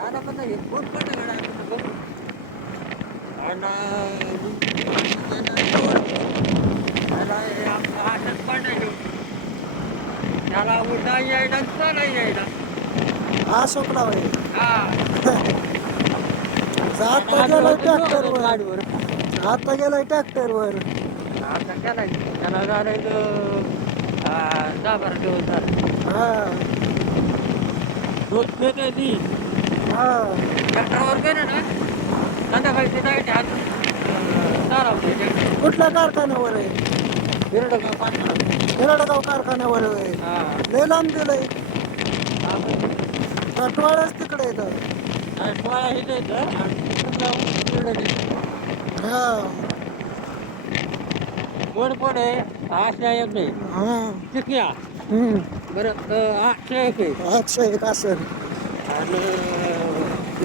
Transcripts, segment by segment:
आला पण नाही खूप पण गाडा बघू आणि हातात पाडायचं त्याला उठा यायला चाला यायला हा सोपला होय. हा आता आम्ही गेलाय होतो दोघं ट्रॅक्टरवर. गाडीवर आता गेलाय ट्रॅक्टरवर. आता त्याला त्याला झालं 10-12 दिवस झाले हा दूध देते ती हा ट्रॅक्टरवर गेलं ना संध्याकाळी ते जायचे हात चालवते ट्रॅक्टर कुठल्या कारखान्यावर आहे? बिरडं का पाठवा हिरडगाव कारखान्यावर आहे. हा लय लांब दिलंय. आपण कटवाळच तिकडे येतं. पोळ्या हे द्यायचं आणि तिकडून जाऊन बिरडं द्यायचं हा गोड पोड आहे 800 एक आहे हा चिकिया हम्म. बरं 800 एक आहे 801 असेल. आणि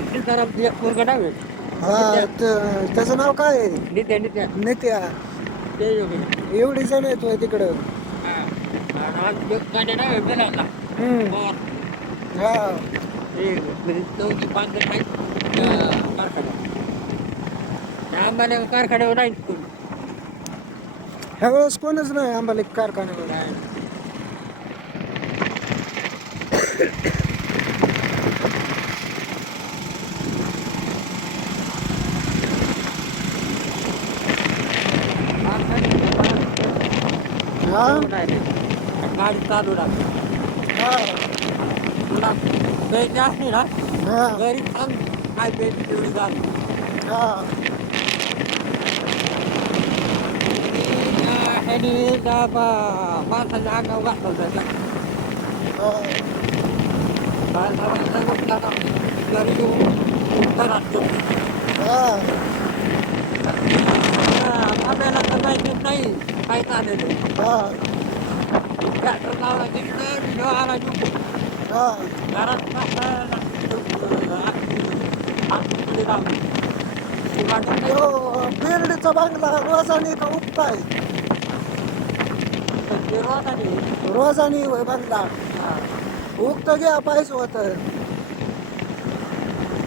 सिद्धाराम एक पोरगा डावे हा नित्या त्याचं नाव काय आहे? नित्या नित्या नित्या. ते योग्य एवढी जण येतोय तिकडं. हा आणि आज एक गाड्या डावे बेलावला हम्म. पवार हा हे म्हणजे 4-5 जण आहेत कारखान्यात त्या आंबाल्या कारखान्यावर नाहीच कोण ह्या वेळेस कोणच नाही आंबाले कारखान्यावर. काय हा गाडी चालू राहते हा तुला प्यायची असली ना हा घरी सांग काय प्यायची तेवढी गाडी हा ह्यानी माणसाच्या अंगावर घातलं हा घरी येऊन घरात हा आपल्याला तर माहितीच नाही काय चाललेलं हा ट्रॅक्टर लावला तिकडं आला घेऊन हा घरात यो बिर्डीचा बांगला रोजानी का उपताय? रोजानी होय बांगला. उगत घ्या पाहिजे होत.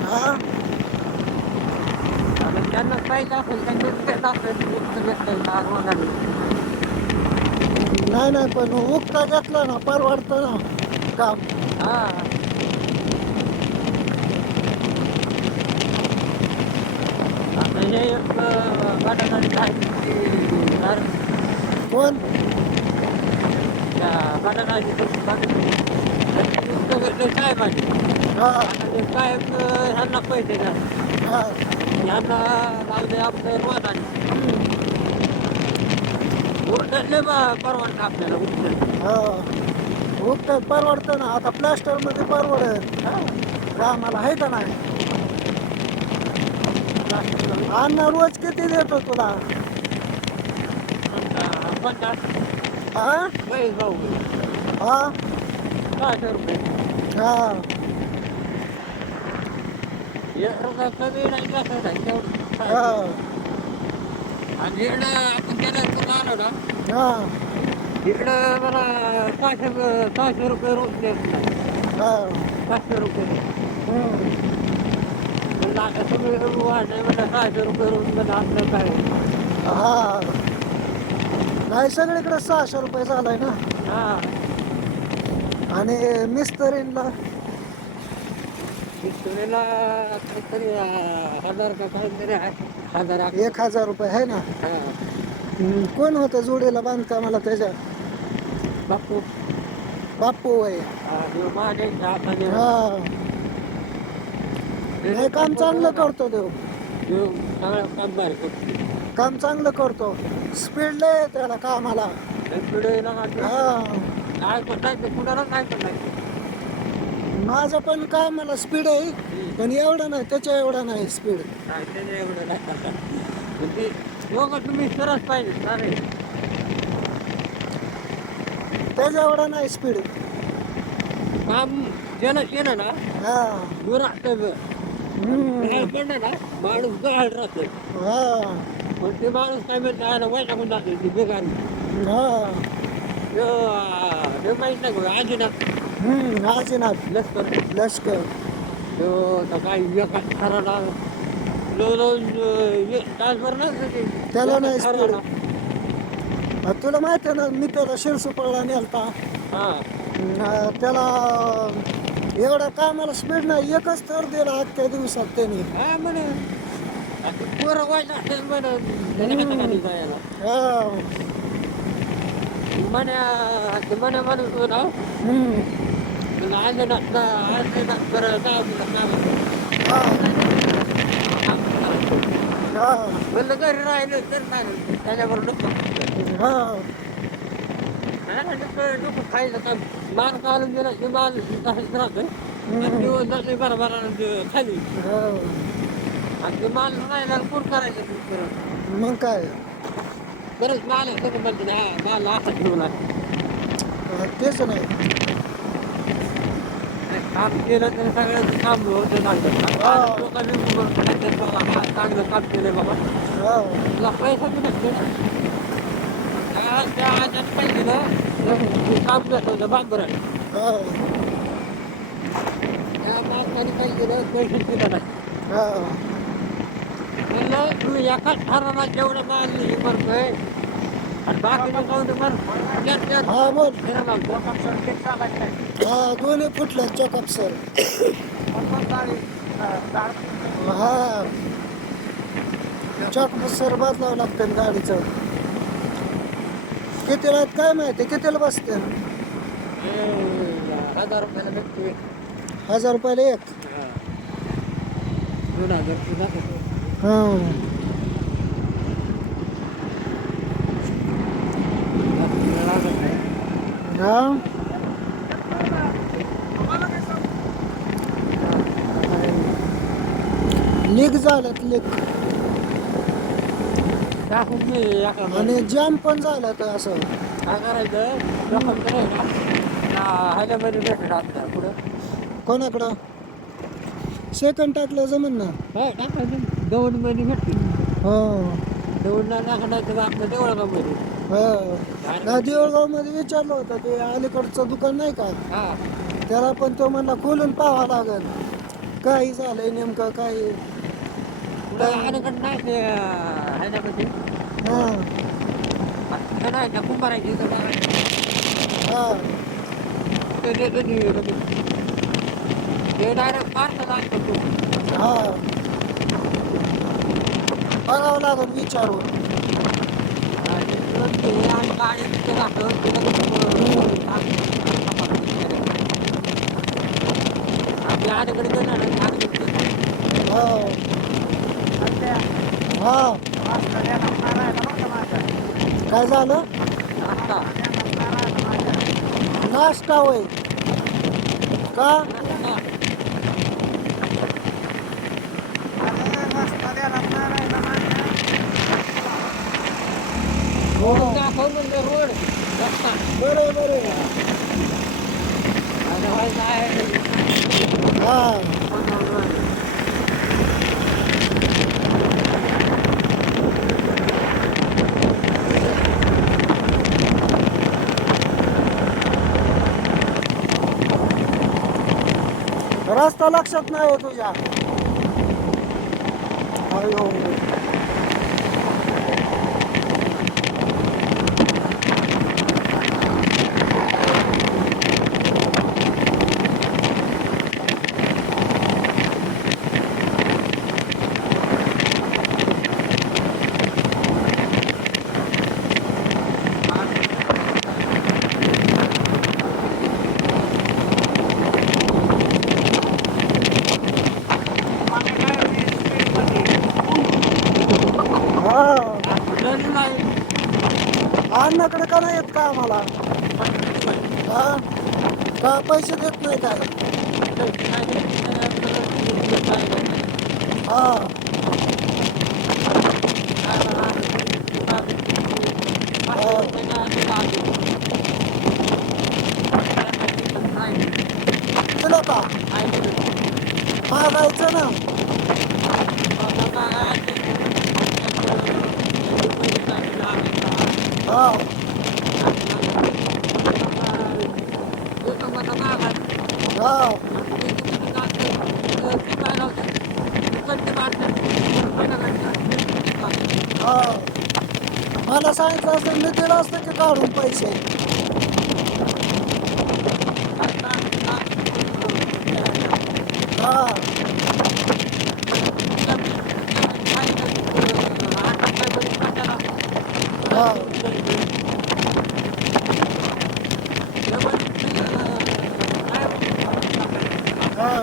हा त्यांना पाहिजे असेल नाही नाही पण उगता घेतला ना परवडतं ना काम. हा आता हे एक गाठागाडी कोण? गाठागाडी साहेब आहे हा आता ते साहेब ह्यांना पैसे द्या हा ह्यांना लावले आपलं रोजाने उठले परवडतं आपल्याला उठलं हा उगत परवडतं ना. आता प्लास्टर मध्ये परवडत कामाला आहे का नाही? अन्न रोज किती देतो तुला? 50 हा महेश भाऊ हा 600 रुपये हा एक रुपया कमी नाही जास्त नाही तेवढं हा आणि इकडं आपण त्याला करून आलो ना हा इकडं मला 600 रुपये रोज देत नाही हा 500 रुपये हम्म. म्हणलं आता तुम्ही वाढले म्हणलं 600 रुपये रोज म्हणजे आपलं काय हा नाही सगळीकडे 600 रुपये झालाय ना. हा आणि मिस्त्रींना पिस्तुलीला काहीतरी 1000 का काहीतरी आहे 1000 1000 रुपये आहे ना. हा कोण होतं जोडीला बांधकामाला त्याच्या? बापू बाप्पू वय. माझे हाताने हा नाही काम चांगलं करतो तो. सगळं काम बाहेर करतो काम चांगलं करतो. स्पीड लय आहे त्याला कामाला. हा काय करताय कुणाला काय करताय माझं पण कामाला स्पीड आहे पण एवढं नाही त्याच्या एवढा नाही स्पीड. काय त्याने एवढं नाही करतात म्हणजे दोघं तुम्ही सरस पाहिजे चालेल त्याच्या एवढा नाही स्पीड. काम ज्यानं केलं ना हा दूर राहतं हम्म. पडलं ना माणूस गहाळ राहतं हा पण ते माणूस काय म्हणतो वैतागून जातो ती बेगारी हा हे माहीत नाही आजीनाथ आजीनाथ लष्कर लष्कर. तो होता काही एका ठराला जवळजवळ तासभर नसतं त्याला नाही एका speed. ठराला. तुला माहिती आहे ना मी त्याला शिरसुपळला नेलता. हा त्याला एवढा कामाला स्पीड नाही एकच तर दिला अख्ख्या दिवसात त्यांनी. हा म्हणे आता पोरं व्हायचं असेल म्हणे त्याच्या हाताखाली जायला हा. म्हणे म्हणतो ना आले ना बरं जाऊ तुला काम हा. हा. म्हणलं घरी राहिलं तर नाही त्याच्याबरोबर हा. डोकं खायचं काम माल काढून गेला की माल तसंच राहतोय दिवस जाते बरोबर खाली हा. आणि ते माल राहिला कोण करायचं परत मग काय बरंच माल आहे सगळं म्हणते हा माल असा ठेवला तेच नाही. काम केलं तर सगळं काम होतं चांगलं लोकांनी चांगलं काम केलंय बाबा हा. तुला पैसा बी नसतो ना त्या आजात काय केलं काम करत होतं बांबर हा. त्या माणसाने काय केलं पैसे दिलं नाही हा. म्हणलं तू एकाच ठराला जेवढं माल हे करतोय आणि बाकीचं जाऊन मग हा बोल. फिरा लागतो हा दोन्ही फुटल्या चॉकअप सर. हा चॉकअप सर बदलावं लागतं गाडीचं. कितीला आहेत काय माहिती कितीला बसते 1000 रुपयाला भेटतोय 1000 रुपयाला एक. 2000 रुपये जातो हा. हा. लीक झाल्यात लीक टाकून घे एका आणि जाम पण झालं तर असं. काय करायचं लोकांकडे आहे ना ह्याच्यामध्ये भेटत आपल्याला पुढं कोणाकडं सेकंड टाकलं जमन ना. हो टाकायचं दौडमध्ये भेटते हा. दौडला टाकण्याचं आपलं देवळगावमध्ये हा देवळगाव मध्ये विचारलं होतं ते अलीकडचं दुकान नाही का हा त्याला पण तो म्हणला खोलून पाहावं लागेल काही झालंय नेमकं काही. पुढं अलीकडं नाही ते ह्याच्यामध्ये हा. हे नाही का कुंभारायची इथं बघायचं हा. ते डायरेक्ट पार्सल आणतो तू हा बघावं लागेल विचारून. आणि ते आणि गाडी तिथे राहतं आपल्या आलीकडे देणार हा. हा. काय झालं नाश्ता होय का रोड दाखव म्हणजे रोड रस्ता बरं बरं. व्हायचं आहे हा. रस्ता लक्षात नाही तुझ्या. अयो अन्नाकडे का नाही येत का आम्हाला हा का पैसे देत नाही काय हा तुला का मागायचं ना हा हा हा मला सांगितलं असतं मी दिलं असतं की काढून पैसे हा हा हा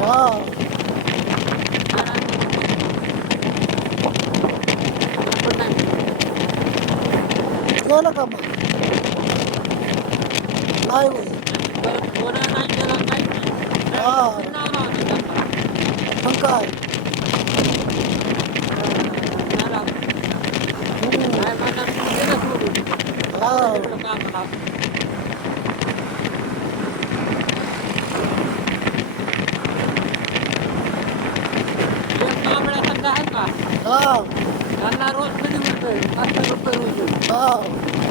हा केलं का मग नाही होय हा मग काय हम्म. हा हा त्यांना रोज कधी होतोय 500 रुपये होतोय हा